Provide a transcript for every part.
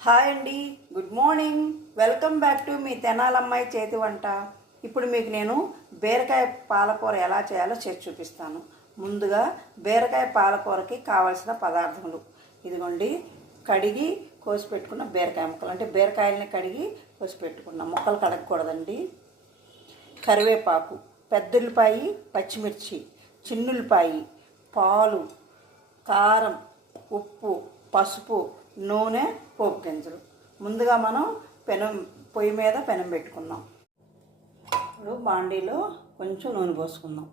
Hi అండి. Good morning. Welcome back to మీ తెనాలమ్మాయి చేతి వంట. ఇప్పుడు మీకు నేను బీరకాయ పాలకూర ఎలా చేయాలో చేసి చూపిస్తాను. ముందుగా బీరకాయ పాలకూరకి కావాల్సిన పదార్థములు. ఇదిగోండి. కడిగి కోసి పెట్టుకున్న బీరకాయ ముక్కలు. అంటే బీరకాయలని కడిగి కోసి పెట్టుకున్న ముక్కలు కడగకూడదండి. కరివేపాకు పెద్దుల్లిపాయి పచ్చిమిర్చి చిన్నుల్లిపాయి పాలు కారం ఉప్పు పసుపు నూనె పోపు గింజలు ముందుగా మనం పెనం పొయ్యి మీద పెనం పెట్టుకుందాం. ఇప్పుడు బాండీలో కొంచెం నూనె పోసుకుందాం.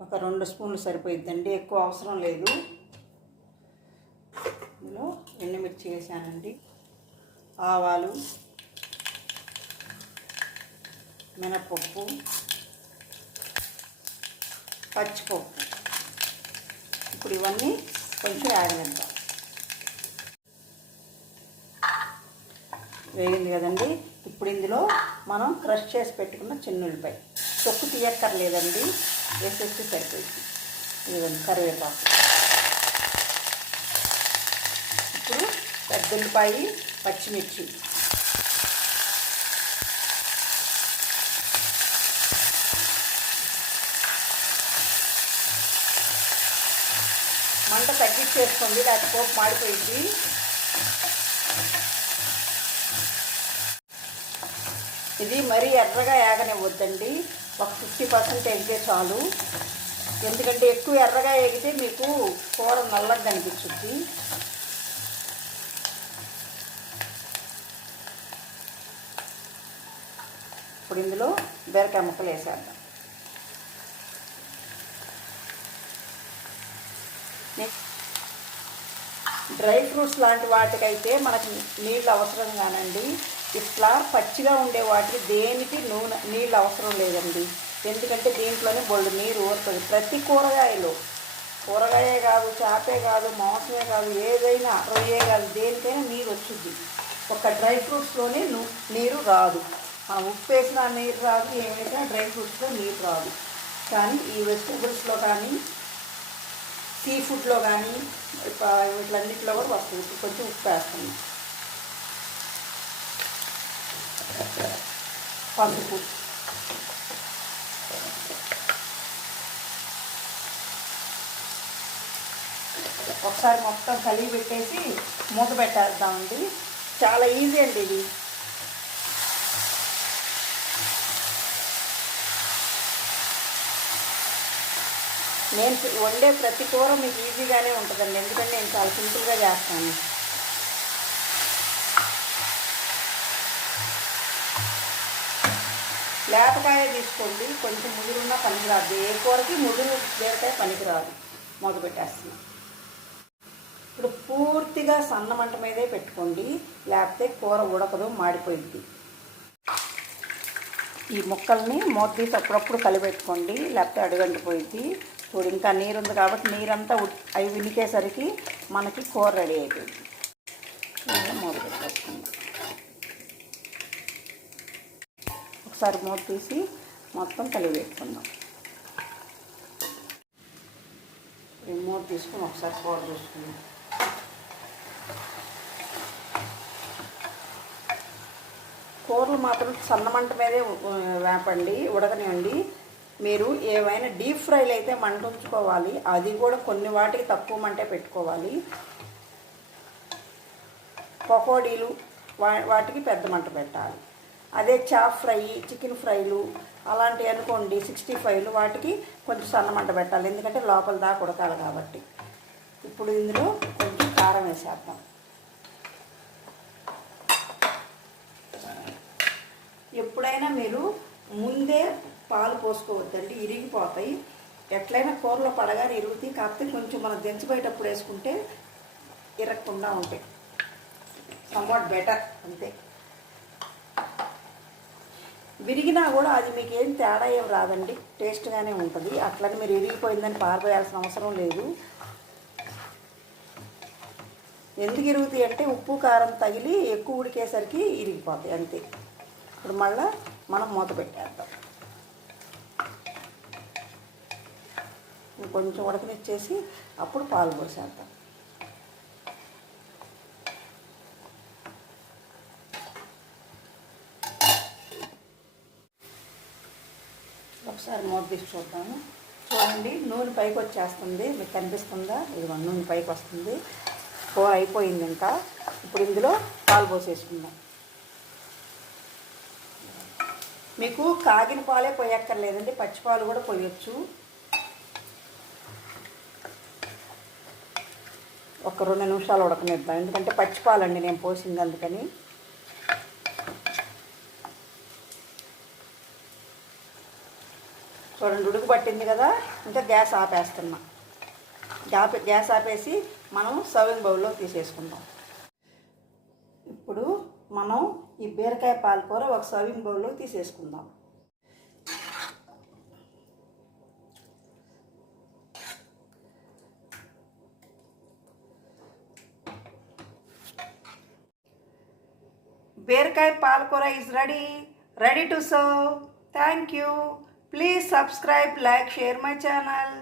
ఒక రెండు స్పూన్లు సరిపోయిద్దండి ఎక్కువ అవసరం లేదు. ఇందులో ఎండుమిర్చి వేసానండి. ఆవాలు మినపప్పు పచ్చిపప్పు. ఇప్పుడు ఇవన్నీ కొంచెం యాగనిద్దాం వేగింది కదండి. ఇప్పుడు ఇందులో మనం క్రష్ చేసి పెట్టుకున్న చిన్నులపై తొక్కు తీయక్కర్లేదండి. వేసేసి సరిపోయింది. ఇదండి కరివేపాకు. ఇప్పుడు పెద్దల్లిపాయి పచ్చిమిర్చి. మంట తగ్గించేసుకోండి లేకపోతే పోపు మాడిపోయింది ఇది మరీ ఎర్రగా ఏగనివ్వద్దండి. ఒక ఫిఫ్టీ పర్సెంట్ ఎగితే చాలు. ఎందుకంటే ఎక్కువ ఎర్రగా ఎగితే మీకు కూర నల్లగా కనిపించుద్ది ఇప్పుడు ఇందులో బీరకాయ ముక్కలు వేసేద్దాం. డ్రై ఫ్రూట్స్ లాంటి వాటికైతే మనకి నీళ్ళు అవసరం కానండి. ఇట్లా పచ్చిగా ఉండే వాటికి దేనికి నూనె నీళ్ళు అవసరం లేదండి. ఎందుకంటే దీంట్లోనే బొల్లు నీరు ఊరుతుంది. ప్రతి కూరగాయలు కూరగాయే కాదు చేపే కాదు మాంసమే కాదు ఏదైనా రొయ్యే కాదు దేనికైనా నీరు వచ్చింది ఒక డ్రై ఫ్రూట్స్లోనే నీరు రాదు. మనం ఉప్పు వేసినా నీరు రాదు ఏమైనా డ్రై ఫ్రూట్స్లో నీరు రాదు. కానీ ఈ వెజిటబుల్స్లో కానీ సీ ఫుడ్లో కానీ వీటిలన్నింటిలో కూడా వస్తుంది. కొంచెం ఉప్పు వేస్తుంది పసుపు ఒకసారి మొత్తం కలిగి పెట్టేసి మూత పెట్టేద్దామండి. చాలా ఈజీ అండి ఇది. నేను వండే ప్రతి కూర మీకు ఈజీగానే ఉంటుందండి. ఎందుకంటే నేను చాలా సింపుల్గా చేస్తాను. లేతకాయ తీసుకోండి. కొంచెం ముదురున్నా పనికిరాదు. ఏ కూరకి ముదురు బీరకాయ పనికిరాదు. మొదలు పెట్టేస్తున్నాను ఇప్పుడు పూర్తిగా సన్న మంట మీదే పెట్టుకోండి. లేకపోతే కూర ఉడకదు మాడిపోయింది ఈ ముక్కల్ని మూత తీసి అప్పుడప్పుడు కలిపెట్టుకోండి. లేకపోతే అడుగంటిపోయింది ఇప్పుడు ఇంకా నీరు ఉంది కాబట్టి నీరంతా అవి వినికేసరికి మనకి కూర రెడీ అయిపోయింది. ఇలా మూత పెట్టేసుకుందాం. ఒకసారి మూత తీసి మొత్తం కలిగి పెట్టుకుందాం. మూత తీసుకుని ఒకసారి కూర చూసుకుందాం. కూరలు మాత్రం సన్నమంట మీదే వేపండి ఉడకనివ్వండి. మీరు ఏవైనా డీప్ ఫ్రైలు అయితే మంట ఉంచుకోవాలి. అది కూడా కొన్ని వాటికి తక్కువ మంటే పెట్టుకోవాలి. పకోడీలు వా వాటికి పెద్ద మంట పెట్టాలి. అదే చాప్ ఫ్రై చికెన్ ఫ్రైలు అలాంటివి అనుకోండి సిక్స్టీ ఫైవ్లు వాటికి కొంచెం సన్నమంట పెట్టాలి. ఎందుకంటే లోపల దాకా ఉడకాలి కాబట్టి. ఇప్పుడు ఇందులో కొంచెం కారం వేసేద్దాం. ఎప్పుడైనా మీరు ముందే పాలు పోసుకోవద్దండి ఇరిగిపోతాయి. ఎట్లయినా కూరలో పడగానే ఇరుగుతాయి. కాకపోతే కొంచెం మనం దించబోయేటప్పుడు వేసుకుంటే ఇరగకుండా ఉంటాయి. సమ్వాట్ బెటర్ అంతే. విరిగినా కూడా అది మీకు ఏం తేడా ఏం రాదండి. టేస్ట్గానే ఉంటుంది. అట్లని మీరు విరిగిపోయిందని పారిపోయాల్సిన అవసరం లేదు. ఎందుకు ఇరుగుతాయి అంటే ఉప్పు కారం తగిలి ఎక్కువ ఉడికేసరికి ఇరిగిపోతాయి అంతే. ఇప్పుడు మళ్ళా మనం మూత పెట్టేద్దాం. కొంచెం ఉడకనిచ్చేసి అప్పుడు పాలు పోసేద్దాం. ఒకసారి మూత తీసి చూద్దాము. చూడండి నూనె పైకి వచ్చేస్తుంది. మీకు కనిపిస్తుందా? ఇది నూనె పైకి వస్తుంది. కూర అయిపోయింది ఇంకా ఇప్పుడు ఇందులో పాలు పోసేసుకుందాం. మీకు కాగిన పాలే పోయక్కర్లేదండి. పచ్చిపాలు కూడా పోయొచ్చు. ఒక రెండు నిమిషాలు ఉడకనిద్దాం. ఎందుకంటే పచ్చి పాలండి నేను పోసింది అందుకని. చూడండి ఉడుకు పట్టింది కదా ఇంకా గ్యాస్ ఆపేస్తున్నా. గ్యాప్ గ్యాస్ ఆపేసి మనం సర్వింగ్ బౌల్లో తీసేసుకుందాం. ఇప్పుడు మనం ఈ బీరకాయ పాలకూర ఒక సర్వింగ్ బౌల్లో తీసేసుకుందాం. బీరకాయ పాలకూర is ready ready to serve thank you please subscribe like share my channel